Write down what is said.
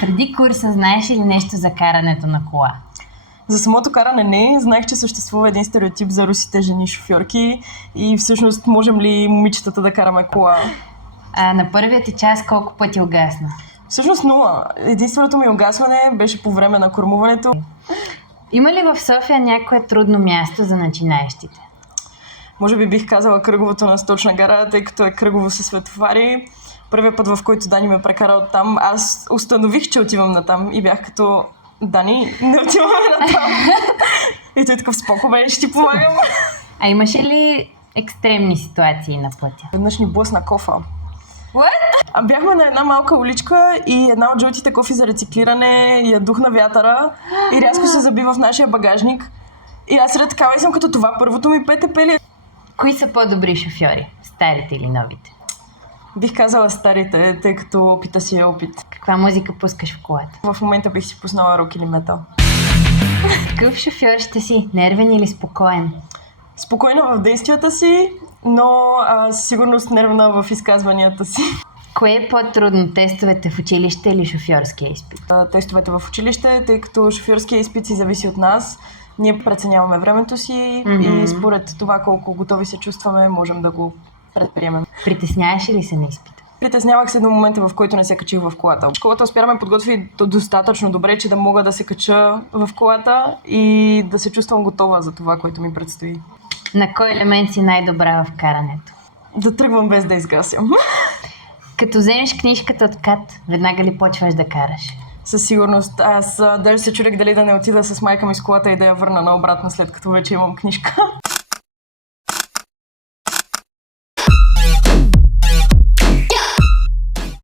Преди курса знаеш ли нещо за карането на кола? За самото каране не. Знаех, че съществува един стереотип за русите жени шофьорки и всъщност можем ли момичетата да караме кола? На първият ти час колко пъти угасна? Всъщност нула. Единственото ми угасване беше по време на кормуването. Има ли в София някое трудно място за начинаещите? Може би бих казала кръговото на Сточна гара, тъй като е кръгово със светофари. Първият път, в който Дани ме прекара оттам, аз установих, че отивам натам и бях като: Дани, не отиваме натам. И той такъв: споко бе, ще ти помагам. А имаше ли екстремни ситуации на пътя? Веднъж ни блъсна кофа. What? Бяхме на една малка уличка и една от жълтите кофи за рециклиране я духна вятъра и рязко се заби в нашия багажник. И аз сред такава и съм като: това първото ми ПТП ли? Кои са по-добри шофьори? Старите или новите? Бих казала старите, тъй като опита си е опит. Каква музика пускаш в колата? В момента бих си пуснала рок или метал. Какъв шофьор ще си? Нервен или спокоен? Спокойна в действията си, но със сигурност нервна в изказванията си. Кое е по-трудно? Тестовете в училище или шофьорския изпит? Тестовете в училище, тъй като шофьорския изпит си зависи от нас. Ние преценяваме времето си и според това колко готови се чувстваме, можем да го предприемем. Притесняваш ли се на изпита? Притеснявах се до момента, в който не се качих в колата. Школата успя да ме подготви достатъчно добре, че да мога да се кача в колата и да се чувствам готова за това, което ми предстои. На кой елемент си най-добра в карането? Да тръгвам без да изгасям. Като вземеш книжката от КАТ, веднага ли почваш да караш? Със сигурност. Аз даже се чудех дали да не отида с майка ми с колата и да я върна наобратно, след като вече имам книжка.